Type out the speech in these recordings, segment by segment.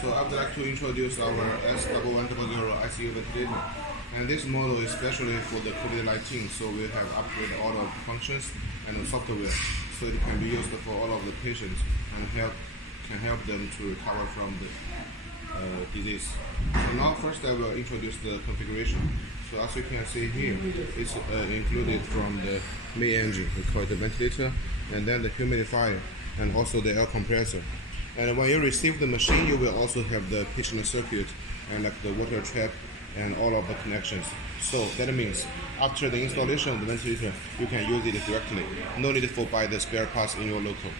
So I would like to introduce our S1100 ICU ventilator. And this model is especially for the COVID-19, so we have upgraded all of the functions and the software, so it can be used for all of the patients and can help them to recover from the disease. So now first I will introduce the configuration. So as you can see here, it's included from the main engine, we call it the ventilator, and then the humidifier, and also the air compressor. And when you receive the machine, you will also have the patient circuit and like the water trap and all of the connections. So that means after the installation of the ventilator, you can use it directly. No need for buy the spare parts in your local.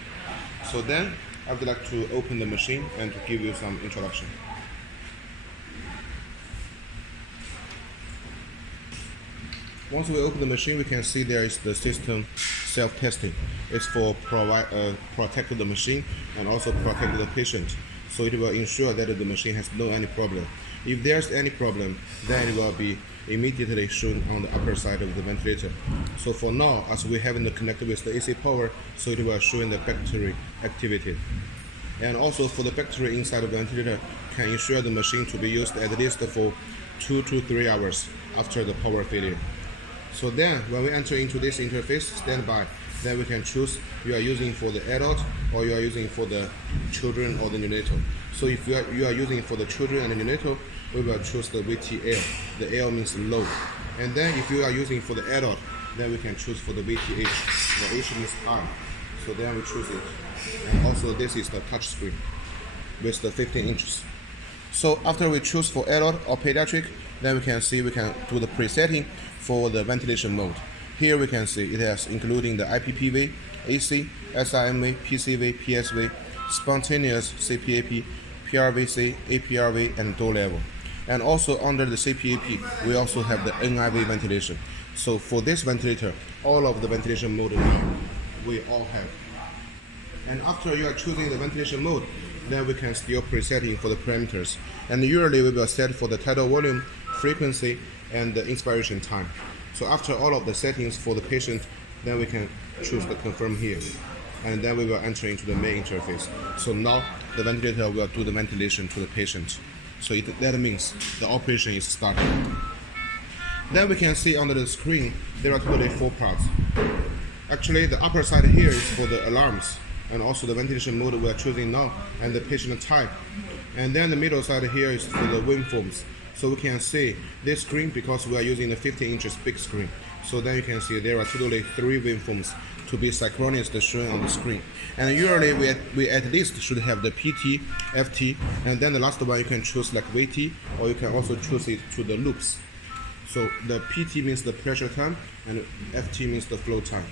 So then I would like to open the machine and to give you some introduction. Once we open the machine, we can see there is the system self-testing. It's for protect the machine and also protect the patient. So it will ensure that the machine has no any problem. If there's any problem, then it will be immediately shown on the upper side of the ventilator. So for now, as we haven't connected with the AC power, so it will show in the battery activity. And also for the battery inside of the ventilator can ensure the machine to be used at least for 2 to 3 hours after the power failure. So then when we enter into this interface, standby, then we can choose you are using for the adult or you are using for the children or the neonatal. So if you are using for the children and the neonatal, we will choose the VTL. The L means low. And then if you are using for the adult, then we can choose for the VTH. The H means high. So then we choose it. And also this is the touch screen with the 15 inches. So after we choose for adult or pediatric, then we can see we can do the presetting for the ventilation mode. Here we can see it has including the IPPV, AC, SIMV, PCV, PSV, spontaneous CPAP, PRVC, APRV, and door level. And also under the CPAP, we also have the NIV ventilation. So for this ventilator, all of the ventilation mode we all have. And after you are choosing the ventilation mode, then we can still presetting for the parameters. And usually we will set for the tidal volume, frequency, and the inspiration time. So after all of the settings for the patient, then we can choose the confirm here. And then we will enter into the main interface. So now the ventilator will do the ventilation to the patient. So that means the operation is started. Then we can see under the screen, there are totally 4 parts. Actually, the upper side here is for the alarms, and also the ventilation mode we are choosing now, and the patient type. And then the middle side here is for the waveforms. So we can see this screen because we are using the 15 inches big screen. So then you can see there are totally 3 waveforms to be synchronous shown on the screen. And usually we at least should have the PT, FT, and then the last one you can choose like VT, or you can also choose it to the loops. So the PT means the pressure time, and FT means the flow time.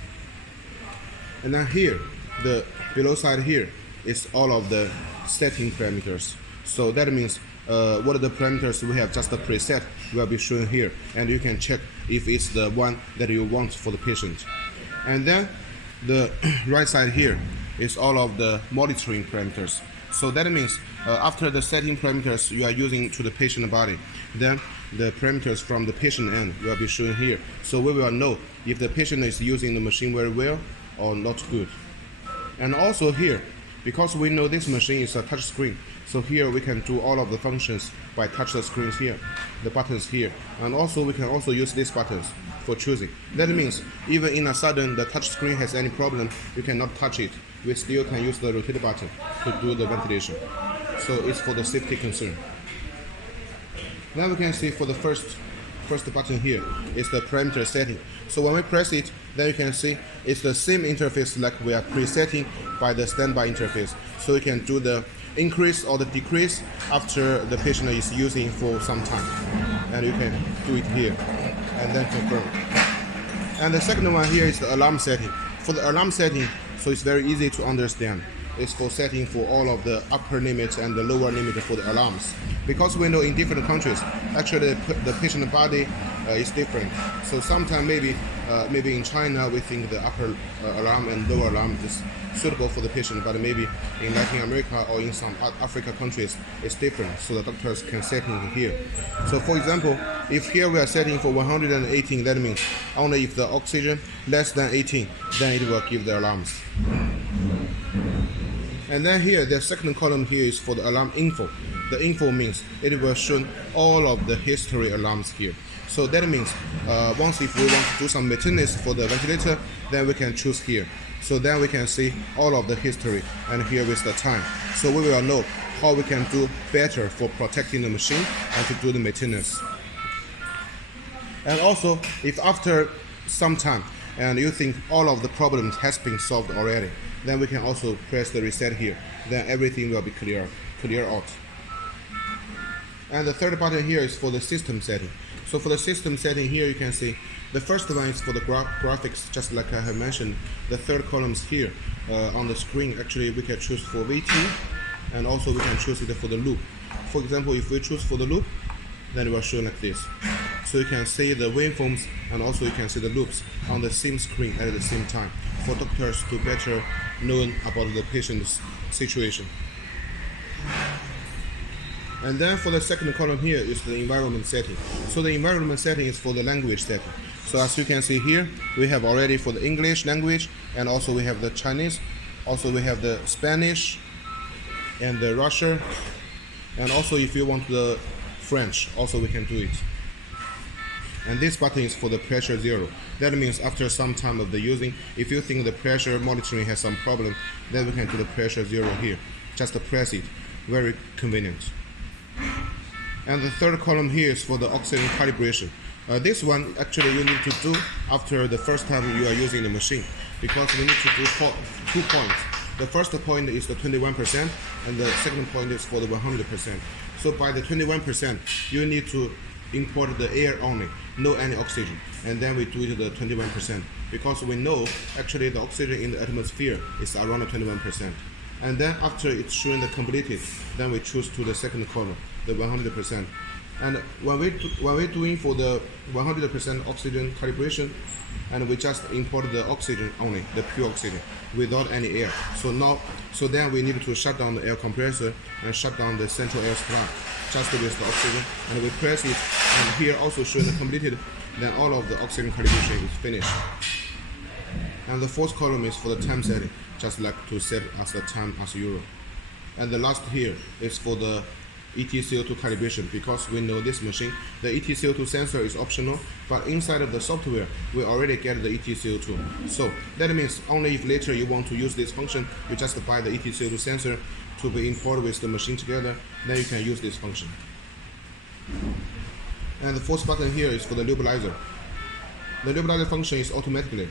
And then here, the below side here is all of the setting parameters. So that means what are the parameters we have just the preset will be shown here, and you can check if it's the one that you want for the patient. And then the right side here is all of the monitoring parameters. So that means after the setting parameters you are using to the patient body, then the parameters from the patient end will be shown here. So we will know if the patient is using the machine very well or not good. And also here, because we know this machine is a touch screen, so here we can do all of the functions by touch the screens here, the buttons here, and also we can also use these buttons for choosing. That means even in a sudden the touch screen has any problem, you cannot touch it. We still can use the rotate button to do the ventilation. So it's for the safety concern. Now we can see for the first button here is the parameter setting. So when we press it, then you can see it's the same interface like we are presetting by the standby interface. So you can do the increase or the decrease after the patient is using for some time. And you can do it here and then confirm. And the second one here is the alarm setting. For the alarm setting, so it's very easy to understand. It's for setting for all of the upper limits and the lower limit for the alarms. Because we know in different countries, actually the patient body is different. So sometimes maybe in China we think the upper alarm and lower alarm is suitable for the patient, but maybe in Latin America or in some Africa countries it's different. So the doctors can set in here. So for example, if here we are setting for 118, that means only if the oxygen less than 18, then it will give the alarms. And then here, the second column here is for the alarm info. The info means it will show all of the history alarms here. So that means once if we want to do some maintenance for the ventilator, then we can choose here. So then we can see all of the history, and here is the time. So we will know how we can do better for protecting the machine and to do the maintenance. And also, if after some time and you think all of the problems has been solved already, then we can also press the reset here. Then everything will be clear out. And the third button here is for the system setting. So for the system setting here, you can see the first one is for the graphics, just like I have mentioned. The third column is here on the screen. Actually, we can choose for VT, and also we can choose it for the loop. For example, if we choose for the loop, then it will show like this. So you can see the waveforms, and also you can see the loops on the same screen at the same time for doctors to better know about the patient's situation. And then for the second column here is the environment setting. So the environment setting is for the language setting. So as you can see here, we have already for the English language, and also we have the Chinese, also we have the Spanish and the Russian, and also if you want the French, also we can do it. And this button is for the pressure zero. That means after some time of the using, if you think the pressure monitoring has some problem, then we can do the pressure zero here. Just press it, very convenient. And the third column here is for the oxygen calibration. This one actually you need to do after the first time you are using the machine, because we need to do 2 points. The first point is the 21%, and the second point is for the 100%. So by the 21%, you need to import the air only, no any oxygen, and then we do it the 21%, because we know actually the oxygen in the atmosphere is around 21%. And then after it's showing the completed, then we choose to the second column, the 100%. And when we're doing for the 100% oxygen calibration, and we just import the oxygen only, the pure oxygen, without any air. So then we need to shut down the air compressor and shut down the central air supply, just with the oxygen, and we press it, and here also showing the completed, then all of the oxygen calibration is finished. And the fourth column is for the time setting, just like to set as the time as Euro. And the last here is for the ETCO2 calibration, because we know this machine, the ETCO2 sensor is optional, but inside of the software, we already get the ETCO2. So that means only if later you want to use this function, you just buy the ETCO2 sensor to be imported with the machine together, then you can use this function. And the fourth button here is for the nebulizer. The nebulizer function is automatically.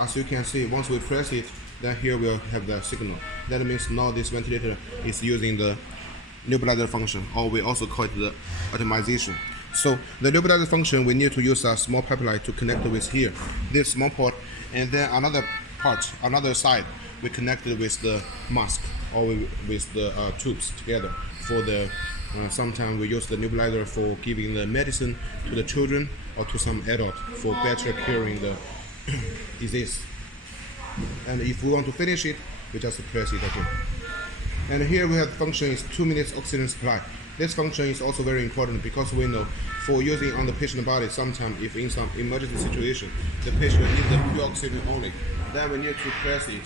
As you can see, once we press it, then here we'll have the signal. That means now this ventilator is using the nebulizer function, or we also call it the atomization. So the nebulizer function, we need to use a small pipeline to connect with here, this small port, and then another side, we connect it with the mask, or with the tubes together. For the sometimes we use the nebulizer for giving the medicine to the children or to some adult for better curing the disease. And if we want to finish it, we just press it again. And here we have the function is 2 minutes oxygen supply. This function is also very important, because we know for using on the patient body, sometimes if in some emergency situation, the patient needs the pure oxygen only, then we need to press it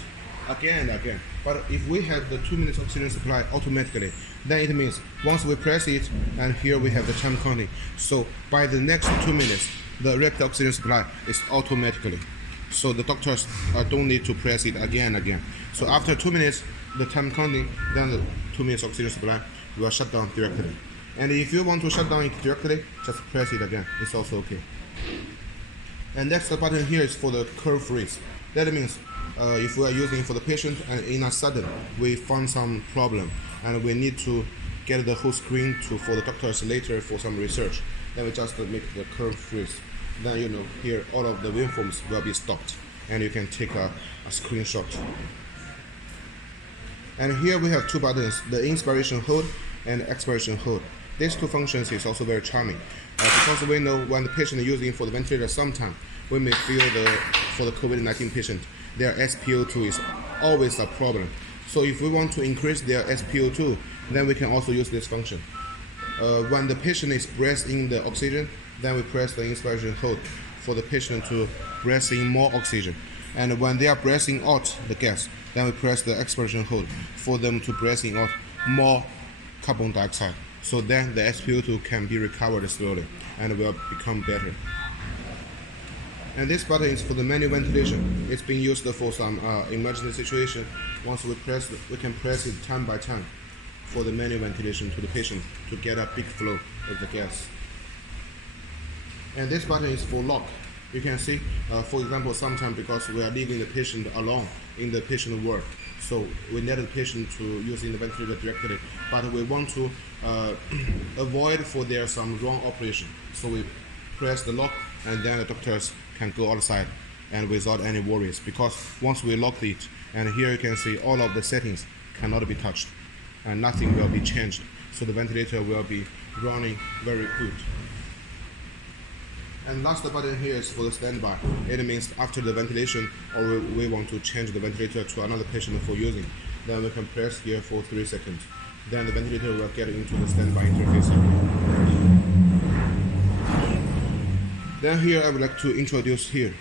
again and again. But if we have the 2 minutes oxygen supply automatically, then it means once we press it, and here we have the time counting. So by the next 2 minutes, the rapid oxygen supply is automatically. So the doctors don't need to press it again and again. So after 2 minutes, the time counting, then the 2 minutes oxygen supply will shut down directly. And if you want to shut down it directly, just press it again. It's also okay. And next button here is for the curve freeze. That means if we are using for the patient and in a sudden we found some problem and we need to get the whole screen for the doctors later for some research, then we just make the curve freeze. Then you know here all of the waveforms will be stopped, and you can take a screenshot. And here we have 2 buttons, the inspiration hold and expiration hold. These 2 functions is also very charming, because we know when the patient is using for the ventilator, sometimes we may feel for the COVID-19 patient, their SpO2 is always a problem. So if we want to increase their SpO2, then we can also use this function. When the patient is breathing in the oxygen, then we press the inspiration hold for the patient to breathe in more oxygen. And when they are breathing out the gas, then we press the expiration hold for them to breathing out more carbon dioxide. So then the SpO2 can be recovered slowly and will become better. And this button is for the manual ventilation. It's been used for some emergency situation. Once we press, we can press it time by time for the manual ventilation to the patient to get a big flow of the gas. And this button is for lock. You can see, for example, sometimes because we are leaving the patient alone in the patient ward, so we need the patient to use the ventilator directly, but we want to avoid for there some wrong operation. So we press the lock, and then the doctors can go outside and without any worries, because once we lock it, and here you can see all of the settings cannot be touched and nothing will be changed, so the ventilator will be running very good. And last button here is for the standby. It means after the ventilation, or we want to change the ventilator to another patient for using, then we can press here for 3 seconds. Then the ventilator will get into the standby interface. Then here I would like to introduce here.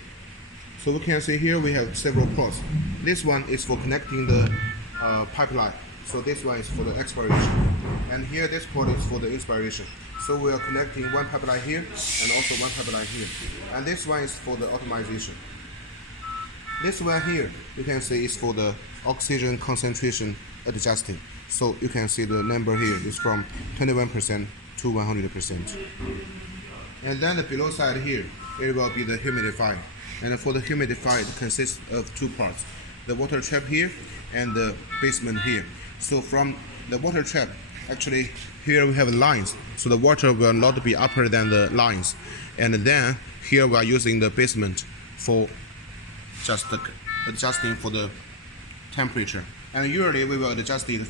So we can see here we have several ports. This one is for connecting the pipeline. So this one is for the expiration. And here this port is for the inspiration. So we are connecting one pipeline here and also one pipeline here. And this one is for the optimization. This one here, you can see is for the oxygen concentration adjusting. So you can see the number here is from 21% to 100%. And then the below side here, it will be the humidifier. And for the humidifier, it consists of 2 parts. The water trap here and the basement here. So from the water trap, actually here we have lines. So the water will not be upper than the lines. And then here we are using the basement for just adjusting for the temperature. And usually we will adjust it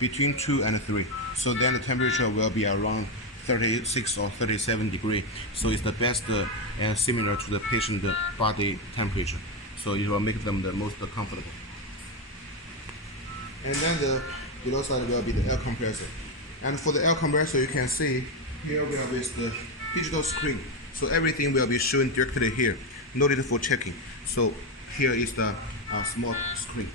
between 2 and 3. So then the temperature will be around 36 or 37 degrees. So it's the best and similar to the patient body temperature. So it will make them the most comfortable. And then the below side will be the air compressor. And for the air compressor, you can see here we have with the digital screen. So everything will be shown directly here. No need for checking. So here is the small screen.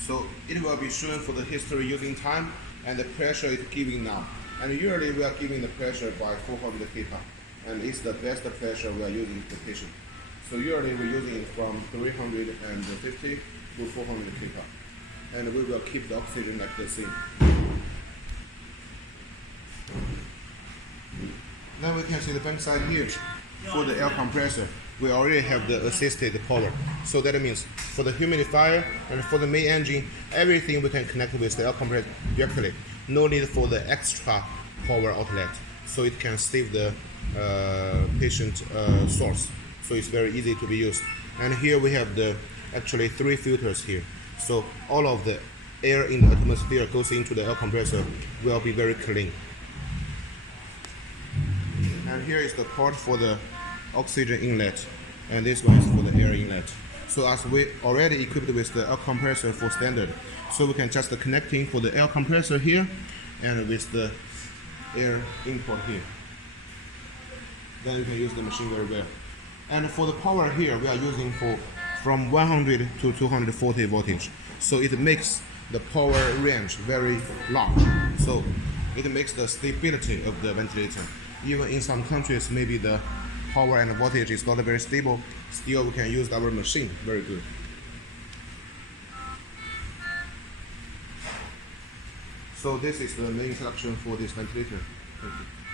So it will be shown for the history using time and the pressure it's giving now. And usually we are giving the pressure by 400 kPa. And it's the best pressure we are using for patient. So usually we're using it from 350 to 400 kPa. And we will keep the oxygen like the same. Then we can see the back side here. For the air compressor, we already have the assisted power. So that means for the humidifier and for the main engine, everything we can connect with the air compressor directly. No need for the extra power outlet. So it can save the patient source. So it's very easy to be used. And here we have the actually 3 filters here. So all of the air in the atmosphere goes into the air compressor will be very clean. And here is the port for the oxygen inlet, and this one is for the air inlet. So as we already equipped with the air compressor for standard, so we can just connecting for the air compressor here and with the air import here. Then you can use the machine very well. And for the power here, we are using from 100 to 240 voltage. So it makes the power range very large. So it makes the stability of the ventilator. Even in some countries, maybe the power and the voltage is not very stable, still we can use our machine very good. So this is the main introduction for this ventilator. Thank you.